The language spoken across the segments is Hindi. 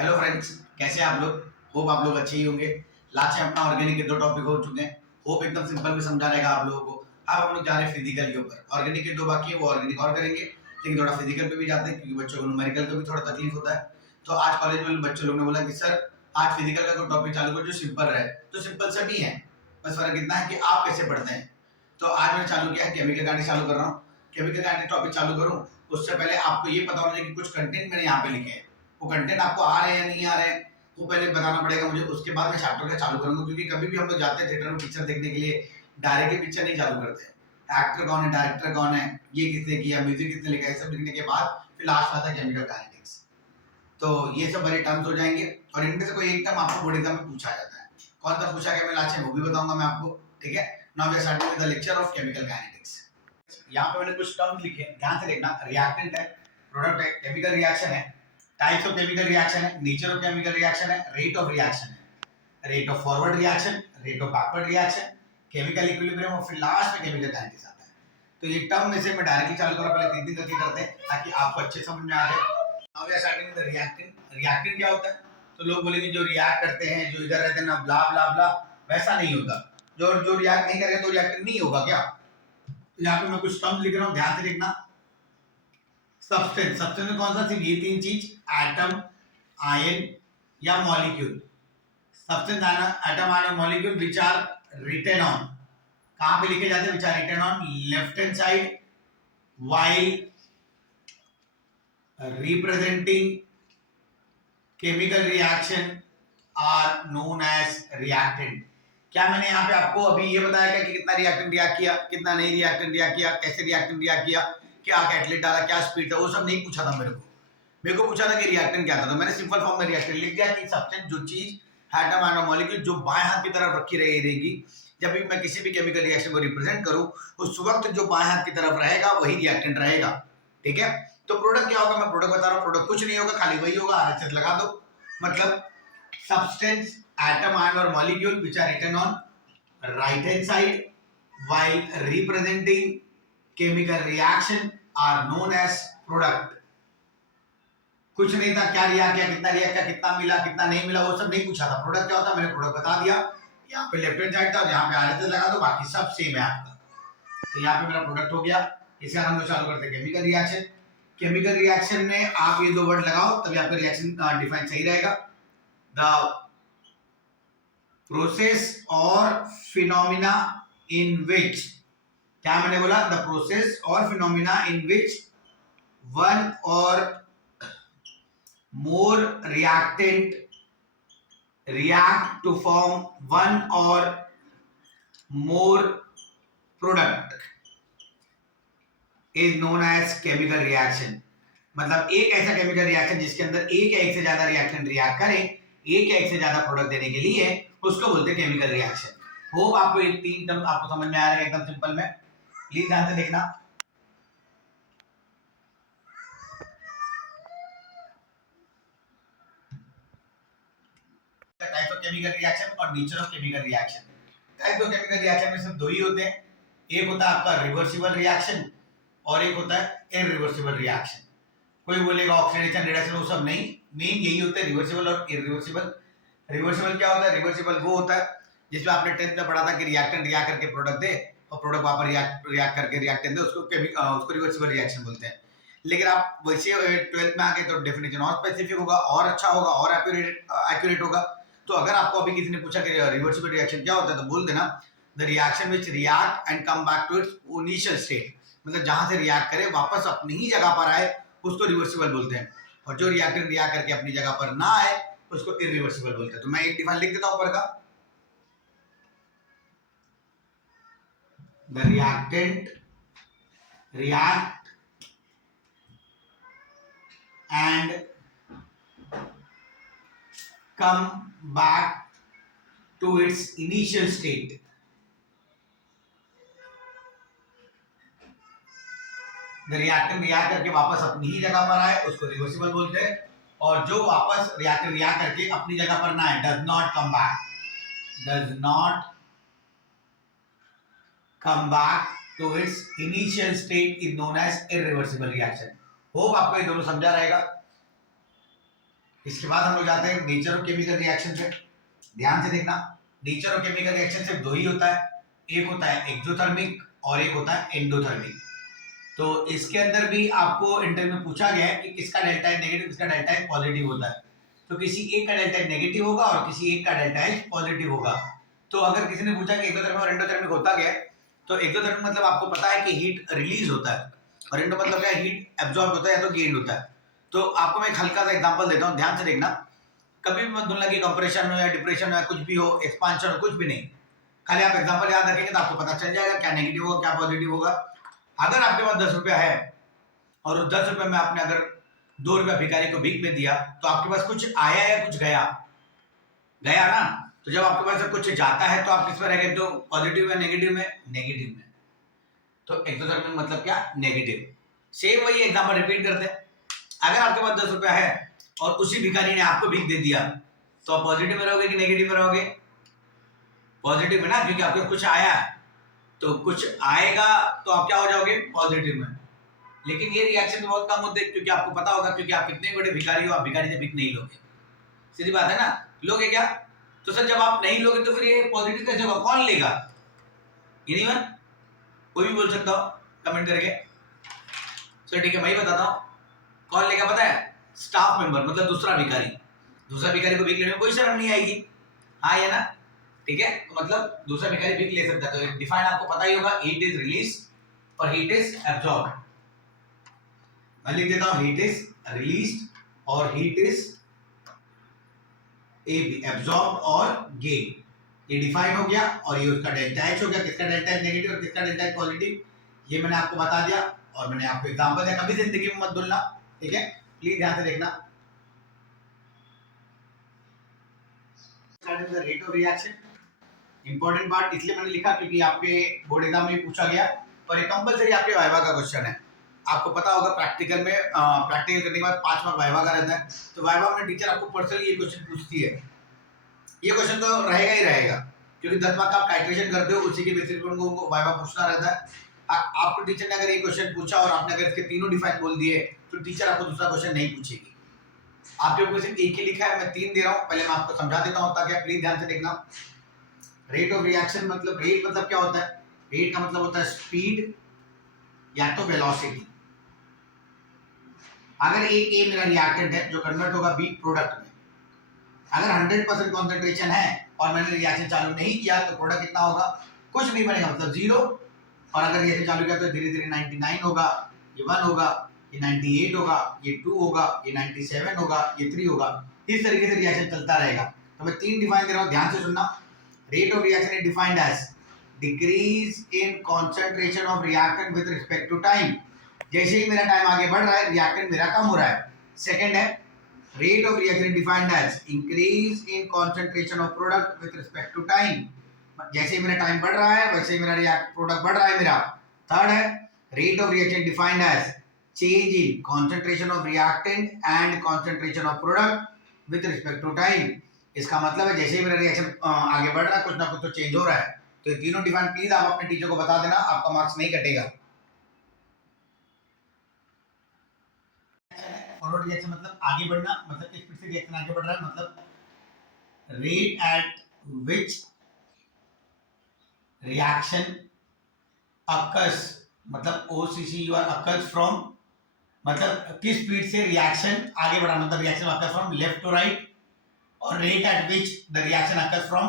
हेलो फ्रेंड्स, कैसे हैं आप लोग। होप आप लोग अच्छे ही होंगे। लास्ट टाइम अपना ऑर्गेनिक के 2 टॉपिक हो चुके हैं। होप एकदम सिंपल में समझा रहेगा आप लोगों को। अब हम लोग जा रहे हैं फिजिकल के ऊपर। ऑर्गेनिक के 2 बाकी है, वो ऑर्गेनिक और करेंगे, लेकिन थोड़ा फिजिकल पे भी जाते हैं क्योंकि बच्चों को न्यूमेरिकल का भी थोड़ा तकलीफ होता है। तो आज कॉलेज में बच्चों लोग ने बोला कि सर आज फिजिकल का कोई टॉपिक चालू करो जो सिंपल रहे। तो सिंपल सभी है, बस फर्क इतना है कि आप कैसे पढ़ते हैं। तो आज मैंने चालू किया है केमिकल काइनेटिक्स चालू कर रहा हूँ। केमिकल काइनेटिक्स टॉपिक चालू करूँ उससे पहले आपको ये पता होना चाहिए कि कुछ कंटेंट मैंने यहाँ पे लिखे हैं। वो कंटेंट आपको आ रहे हैं या नहीं आ रहे हैं वो पहले बताना पड़ेगा मुझे। उसके बाद मैं चैप्टर का चालू करूंगा, क्योंकि कभी भी हम लोग जाते हैं थिएटर में पिक्चर देखने के लिए डायरेक्टली पिक्चर नहीं चालू करते हैं। एक्टर कौन है, डायरेक्टर कौन है, ये किसने किया, म्यूजिक किसने लिखा, ये सब लिखने के बाद फिर लास्ट आता है केमिकल काइनेटिक्स। तो ये सब बड़े टर्म्स हो जाएंगे और इनमें से कोई एक टर्म आपको बोर्ड एग्जाम में पूछा जाता है। कौन सा पूछा गया मैं लास्ट में वो भी बताऊंगा मैं आपको। ठीक है, now we are starting with the lecture of chemical kinetics. यहाँ पे मैंने कुछ टर्म्स लिखे हैं, ध्यान से देखना। रिएक्टेंट है, प्रोडक्ट है, केमिकल रिएक्शन है, टाइप्स ऑफ केमिकल रिएक्शन है, नेचर ऑफ केमिकल रिएक्शन है, रेट ऑफ रिएक्शन है, rate of forward reaction, rate of backward reaction, chemical equilibrium और फिर लास्ट में केमिकल काइनेटिक्स आता है। तो ये टर्म में से मैं डायरेक्टली चालू करूंगा, पहले 3 करके करते हैं ताकि आपको अच्छे समझ में आ जाए। Now we are starting with the reactant. Reactant क्या होता है? तो लोग बोलेंगे जो रिएक्ट करते हैं, जो इधर रहते हैं ना, ब्ला ब्ला ब्ला, वैसा नहीं होता। जो जो रिएक्ट नहीं करेगा तो रिएक्टेंट नहीं होगा क्या? तो यहाँ पे मैं कुछ टर्म लिख रहा हूँ, ध्यान से देखना। सब्सटेंस, सब्सटेंस में कौन सा? सिर्फ ये 3 चीज, एटम, आयन या molecule. Substance, atom, ion, molecule which are written on, कहां पे लिखे जाते हैं? Which are written on left hand side while representing chemical reaction are known as reactant। क्या मैंने यहाँ पे आपको अभी ये बताया क्या कि कितना रिएक्टेंट रिएक्ट किया, कितना नहीं रिएक्टेंट रिएक्ट किया, कैसे रिएक्टेंट रिएक्ट किया, क्या कैटलिस्ट डाला, क्या स्पीड था, वो सब नहीं पूछा था मेरे को पूछा था कि रिएक्टेंट क्या था। तो मैंने सिंपल फॉर्म में रिएक्टेंट लिख दिया कि सब्सटेंस, जो चीज एटम, आयन, मॉलिक्यूल जो बाएं हाथ की तरफ रखी रहेगी, जब भी मैं किसी भी केमिकल रिएक्शन को रिप्रेजेंट करूं उस वक्त जो बाएं हाथ की तरफ रहेगा वही रिएक्टेंट रहेगा। ठीक है, तो प्रोडक्ट क्या होगा? मैं प्रोडक्ट बता रहा हूं, प्रोडक्ट कुछ नहीं होगा, खाली वही होगा, आरएचएस लगा दो। मतलब substance, atom, ion or molecule which are written on right hand side while representing chemical reaction are known as product। कुछ नहीं था, क्या रिएक्ट किया, कितना रिएक्ट किया, कितना मिला, कितना नहीं मिला, वो सब नहीं पूछा था। प्रोडक्ट क्या होता है मैंने प्रोडक्ट बता दिया। यहाँ पे लेफ्ट हैंड साइड था और यहाँ पे आरएचएस लगा दो, बाकी सब सेम है आपका। तो यहाँ पे मेरा प्रोडक्ट हो गया। इसका हम लोग चालू करते हैं केमिकल रिएक्शन। केमिकल रिएक्शन में आप ये 2 वर्ड लगाओ तभी आपका रिएक्शन डिफाइन सही रहेगा। The process or phenomena in which, क्या मैंने बोला? The process or phenomena in which one or more reactant react to form one or more product is known as chemical reaction। मतलब एक ऐसा केमिकल रिएक्शन जिसके अंदर एक या एक से ज्यादा रिएक्टेंट रिएक्ट करें एक या एक से ज्यादा प्रोडक्ट देने के लिए, उसको बोलते हैं केमिकल रिएक्शन। होप आपको ये 3 टर्म आपको समझ में आ रहा है एकदम सिंपल में। प्लीज ध्यान से देखना। टाइप्स ऑफ केमिकल रिएक्शन और nature of chemical reaction. Types of chemical reaction में सिर्फ 2 ही होते हैं। एक होता है आपका रिवर्सिबल रिएक्शन और एक होता है इरिवर्सिबल रिएक्शन। कोई बोलेगा ऑक्सीडेशन रिडक्शन, वो सब नहीं, मेन यही होता है रिवर्सिबल और इरिवर्सिबल। रिवर्सिबल क्या होता है? रिवर्सिबल वो होता है जिसमें आपने 10th में पढ़ा था कि रिएक्टेंट रिएक्ट करके प्रोडक्ट दे और प्रोडक्ट वापस रिएक्ट करके रिएक्टेंट दे, उसको रिवर्सिबल रिएक्शन बोलते हैं। लेकिन आप वैसे 12th में आके तो डेफिनेशन और स्पेसिफिक होगा और अच्छा होगा और एक्यूरेट होगा। तो अगर आपको अभी किसी ने पूछा कि रिवर्सिबल रिएक्शन क्या होता है तो बोल देना the reaction which react and come back to its initial state. मतलब जहां से रिएक्ट करे वापस अपनी ही जगह पर आए उसको रिवर्सिबल बोलते हैं, और जो रिएक्टेंट रिएक्ट करके अपनी जगह पर ना आए उसको इरिवर्सिबल बोलते हैं। तो मैं एक डिफाइन लिख देता हूं ऊपर का। The reactant react and come back to its initial state. Reactant react करके वापस अपनी ही जगह पर आए उसको रिवर्सिबल बोलते हैं, और जो वापस रिएक्टेंट रिएक्ट करके अपनी जगह पर ना आए, does not come back to its initial state is known as irreversible reaction. Hope आपको ये दोनों समझा रहेगा। इसके बाद हम लोग जाते हैं नेचर ऑफ केमिकल रिएक्शन पे। ध्यान से देखना, नेचर ऑफ केमिकल रिएक्शन सिर्फ दो ही होता है, एक होता है एक्सोथर्मिक और एक होता है एंडोथर्मिक। तो इसके अंदर भी आपको इंटरव्यू में पूछा गया है कि किसका डेल्टा एच नेगेटिव, किसका डेल्टा एच पॉजिटिव होता है। तो किसी एक का डेल्टा एच नेगेटिव होगा और किसी एक का डेल्टा एच पॉजिटिव होगा। तो अगर किसी ने पूछा कि एक्सोथर्मिक और एंडोथर्मिक होता क्या है, तो एक्सोथर्मिक मतलब आपको पता है कि हीट रिलीज होता है, और एंडो मतलब क्या है, हीट एब्जॉर्ब होता है या तो गेन होता है। तो आपको मैं एक हल्का सा एग्जांपल देता हूँ, ध्यान से देखना। कभी भी मत भूलना कि कंप्रेशन हो या डिप्रेशन हो या कुछ भी हो, एक्सपांशन हो, कुछ भी नहीं, खाली आप एग्जांपल याद रखेंगे तो आपको पता चल जाएगा क्या नेगेटिव होगा क्या पॉजिटिव होगा। अगर आपके पास 10 रुपया है और उस 10 रुपये में आपने अगर 2 रुपया भिखारी को भीख में दिया, तो आपके पास कुछ आया या कुछ गया? गया ना। तो जब आपके पास कुछ जाता है तो आप किस में रहेंगे, तो पॉजिटिव या नेगेटिव में? नेगेटिव में। तो एक्सोथर्मिक मतलब क्या? नेगेटिव। सेम वही एग्जांपल रिपीट करते हैं। अगर आपके पास 10 रुपया है और उसी भिखारी ने आपको भीख दे दिया, तो आप पॉजिटिव में रहोगे कि नेगेटिव में रहोगे? पॉजिटिव में ना, क्योंकि आपको कुछ आया है, तो कुछ आएगा तो आप क्या हो जाओगे? पॉजिटिव में। लेकिन ये रिएक्शन बहुत कम होते हैं, क्योंकि आपको पता होगा, क्योंकि आप कितने बड़े भिखारी हो, आप भिखारी से भीख नहीं लोगे। सीधी बात है ना, लोगे क्या? तो सर जब आप नहीं लोगे तो फिर ये पॉजिटिव कैसे होगा? कौन लेगा? एनीवन? कोई भी बोल सकता हो कमेंट करके। सर ठीक है, मैं ही बताता हूँ कौन लेगा, पता है? स्टाफ मेंबर, मतलब दूसरा भिखारी। दूसरा भिखारी को भीख लेने में कोई शर्म नहीं आएगी, हाँ या ना? ठीक है, तो मतलब दूसरा भिखारी भीख ले सकता है। तो डिफाइन आपको पता ही होगा, हीट इज रिलीज और हीट इज एब्जॉर्ब। मैं लिख देता हूं, हीट इज रिलीज और हीट इज एब्जॉर्ब और गेन। ये डिफाइन हो गया, और ये उसका डेल्टा एच हो गया, किसका डेल्टा एच नेगेटिव और किसका डेल्टा एच पॉजिटिव, ये मैंने आपको बता दिया। और मैंने आपको एग्जांपल दिया, कभी जिंदगी में मत भूलना, ठीक है? प्लीज ध्यान से देखना। Rate of reaction important part इसलिए मैंने लिखा क्योंकि आपके बोर्ड एग्जाम में पूछा गया, और ये कंपलसरी आपके वाइवा का क्वेश्चन है। आपको पता होगा प्रैक्टिकल में, प्रैक्टिकल करने के बाद 5 मार्क वाइवा का रहता है। तो वाइवा में टीचर आपको पर्सनली ये क्वेश्चन पूछती है। ये क्वेश्चन तो रहेगा ही रहेगा, क्योंकि 10 मार्क आप टाइट्रेशन करते हो, उसी के बेसिस पर उनको वाइवा पूछना रहता है। आपको टीचर ने अगर ये क्वेश्चन पूछा और आपने अगर इसके तीनों डिफाइन बोल दिए, तो टीचर आपको दूसरा क्वेश्चन नहीं पूछेगी। आपके ऊपर सिर्फ एक ही लिखा है, मैं 3 दे रहा हूँ, पहले मैं आपको समझा देता हूँ ताकि आप प्लीज ध्यान से देखना। रेट ऑफ रिएक्शन मतलब, रेट मतलब क्या होता है? रेट का मतलब होता है स्पीड या तो वेलोसिटी। अगर ए मेरा रिएक्टेंट है जो कन्वर्ट होगा बी प्रोडक्ट में, अगर 100% कॉन्सेंट्रेशन है और मैंने रिएक्शन चालू नहीं किया, तो प्रोडक्ट कितना होगा? कुछ नहीं बनेगा, मतलब 0। और अगर रिएक्शन चालू किया तो धीरे धीरे 99 होगा, ये 1 होगा, ये 98 होगा, ये 2 होगा, ये 97 होगा, ये 3 होगा। इस तरीके से रिएक्शन चलता रहेगा। तो मैं 3 डिफाइन दे रहा हूँ, ध्यान से सुनना। Rate of reaction is defined as decrease in concentration of reactant with respect to time. जैसे ही मेरा टाइम आगे बढ़ रहा है, रिएक्टेंट मेरा कम हो रहा है। सेकंड है, rate of reaction defined as increase in concentration of product with respect to time. जैसे ही मेरा टाइम बढ़ रहा है, वैसे ही मेरा प्रोडक्ट बढ़ रहा है मेरा। थर्ड है, rate of reaction defined as change in concentration of reactant and concentration of product with respect to time. इसका मतलब है जैसे ही मेरा रिएक्शन आगे बढ़ रहा है, कुछ ना कुछ तो चेंज हो रहा है। तो ये तीनों डिफाइन प्लीज आप अपने टीचर को बता देना, आपका मार्क्स नहीं कटेगा। फॉरवर्ड रिएक्शन मतलब आगे बढ़ना, मतलब किस स्पीड से रिएक्शन आगे बढ़ रहा है, मतलब rate at which reaction occurs, मतलब OCCUR अकर्स फ्रॉम, मतलब किस स्पीड से रिएक्शन आगे बढ़ा, मतलब reaction occurs from left to right. और rate at which the reaction occurs from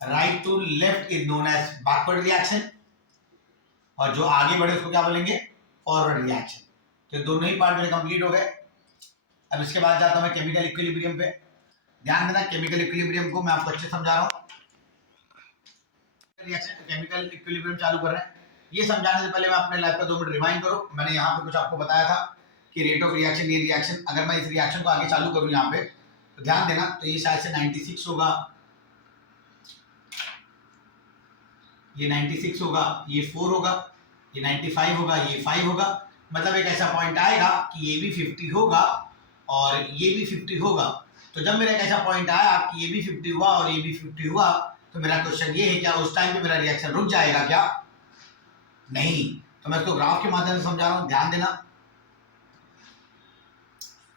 right to left is known as backward reaction. और जो आगे बढ़े उसको क्या बोलेंगे? Forward reaction. तो दोनों ही पार्ट मेरे कंप्लीट हो गए। अब इसके बाद जाता हूं मैं केमिकल इक्विलिब्रियम पे। ध्यान देना, केमिकल इक्विलिब्रियम को मैं आपको अच्छे समझा रहा हूं। रिएक्शन केमिकल इक्विलिब्रियम चालू कर रहे हैं। ये समझाने से पहले मैं अपने लाइफ का 2 मिनट रिवाइंड करो। मैंने यहाँ पे कुछ आपको बताया था कि रेट ऑफ रिएक्शन, ये रिएक्शन अगर मैं इस रिएक्शन को आगे चालू करूँ यहाँ पे, तो ध्यान देना, तो ये शायद से 96 होगा, ये 96 होगा, ये 4 होगा, ये 95 होगा, ये 5 होगा। मतलब एक ऐसा पॉइंट आएगा कि ये भी 50 होगा और ये भी 50 होगा। तो जब मेरा एक ऐसा पॉइंट आया कि ये भी 50 हुआ और ये भी 50 हुआ, तो मेरा क्वेश्चन ये है, क्या उस टाइम पे मेरा रिएक्शन रुक जाएगा क्या? नहीं। तो मैं इसको ग्राफ के माध्यम से समझा रहा हूं, ध्यान देना।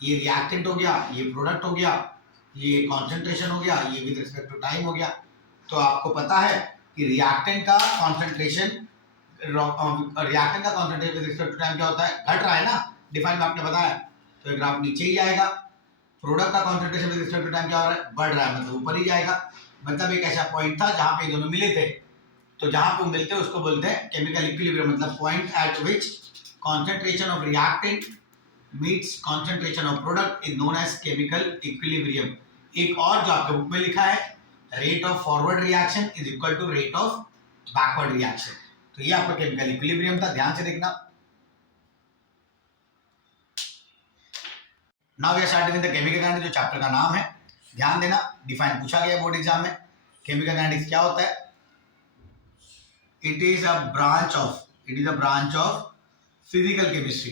ये रिएक्टेंट हो गया, ये प्रोडक्ट हो गया, ये कॉन्सेंट्रेशन हो गया, ये विद रिस्पेक्ट टू टाइम हो गया। तो आपको पता है कि रिएक्टेंट का concentration with respect to time क्या होता है, घट रहा है ना, डिफाइन में आपने बताया, तो ये ग्राफ नीचे ही जाएगा। प्रोडक्ट का concentration with respect to time क्या हो रहा है, बढ़ रहा है, मतलब ऊपर ही जाएगा। मतलब एक ऐसा पॉइंट था जहां पे दोनों मिले थे, तो जहां पे मिलते हैं उसको बोलते हैं केमिकल इक्विलिब्रियम, मतलब point at which concentration of reactant meets concentration of product is known as chemical equilibrium. एक और जो आपके बुक में लिखा है, rate of forward reaction is equal to rate of backward reaction. तो ये आपका केमिकल इक्विलिब्रियम था, ध्यान से देखना। Now we are starting with the chemical kinetics, जो चैप्टर का नाम है, ध्यान देना, डिफाइन पूछा गया बोर्ड एग्जाम में। केमिकल काइनेटिक्स क्या होता है? It is a branch of physical chemistry.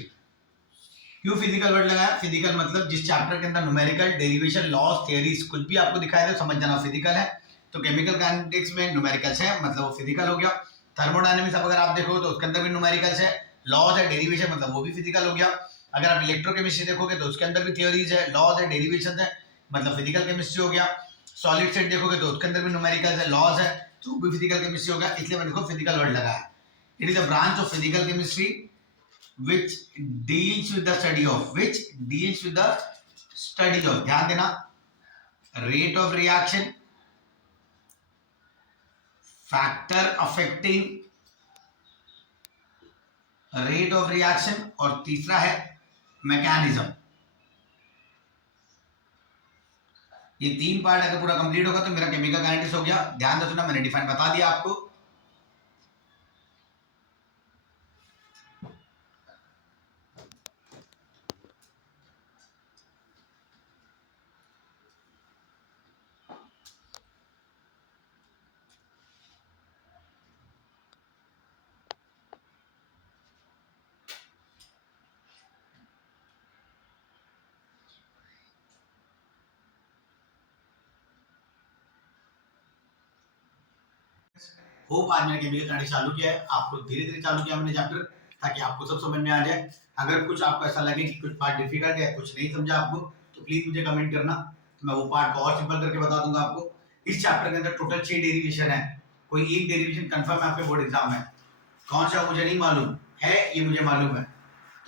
क्यों फिजिकल वर्ड लगाया? फिजिकल मतलब जिस चैप्टर के अंदर न्यूमेरिकल, डेरिवेशन, लॉस, थियरीज कुछ भी आपको दिखाया तो समझ जाना फिजिकल है। तो केमिकल काइनेटिक्स में न्यूमेरिकल्स है, मतलब वो फिजिकल हो गया। थर्मोडायनेमिक्स अगर आप देखो तो उसके अंदर भी न्यूमेरिकल्स है। लॉज है, डेरिवेशन, मतलब वो भी फिजिकल हो गया। अगर आप इलेक्ट्रोकेमिस्ट्री देखोगे तो उसके अंदर भी थियरीज है, लॉज है, डेरिवेशन है, मतलब फिजिकल केमिस्ट्री हो गया। सॉलिड स्टेट देखोगे तो उसके अंदर भी न्यूमेरिकल्स है, लॉज है, तो वो भी फिजिकल केमिस्ट्री हो गया, इसलिए मैंने इसको फिजिकल वर्ड लगाया। It is a branch of physical chemistry which deals with the study of ध्यान देना, rate of reaction, factor affecting rate of reaction, और तीसरा है मैकेनिज्म। ये तीन पार्ट अगर पूरा कंप्लीट होगा तो मेरा केमिकल काइनेटिक्स हो गया। ध्यान रखना, मैंने डिफाइन बता दिया आपको। होप आज मैंने केमिकल काइनेटिक्स चालू किया है, आपको धीरे धीरे चालू किया हमने चैप्टर, ताकि आपको सब समझ में आ जाए। अगर कुछ आपको ऐसा लगे कि कुछ पार्ट डिफिकल्ट है, कुछ नहीं समझा आपको, तो प्लीज मुझे कमेंट करना, तो मैं वो पार्ट को और सिंपल करके बता दूंगा आपको। इस चैप्टर के अंदर टोटल 6 डेरिवेशन है, कोई एक डेरिवेशन कंफर्म है आपके बोर्ड एग्जाम में, कौन सा मुझे नहीं मालूम है, ये मुझे मालूम है।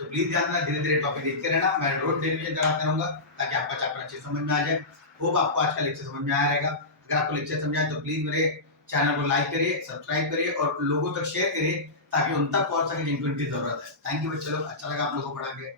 तो प्लीज ध्यान देना, धीरे धीरे टॉपिक देखते रहना, मैं रोज डेरिवेशन कराता रहूंगा ताकि आपका चैप्टर अच्छे समझ में आ जाए। होप आपको आज का लेक्चर समझ में आया रहेगा। अगर आपको लेक्चर समझ आए तो प्लीज मेरे चैनल को लाइक करिए, सब्सक्राइब करिए और लोगों तक शेयर करिए, ताकि उन तक पहुंच सके जिनको इनकी जरूरत है। थैंक यू बच्चे लोग, अच्छा लगा आप लोगों को पढ़ा के।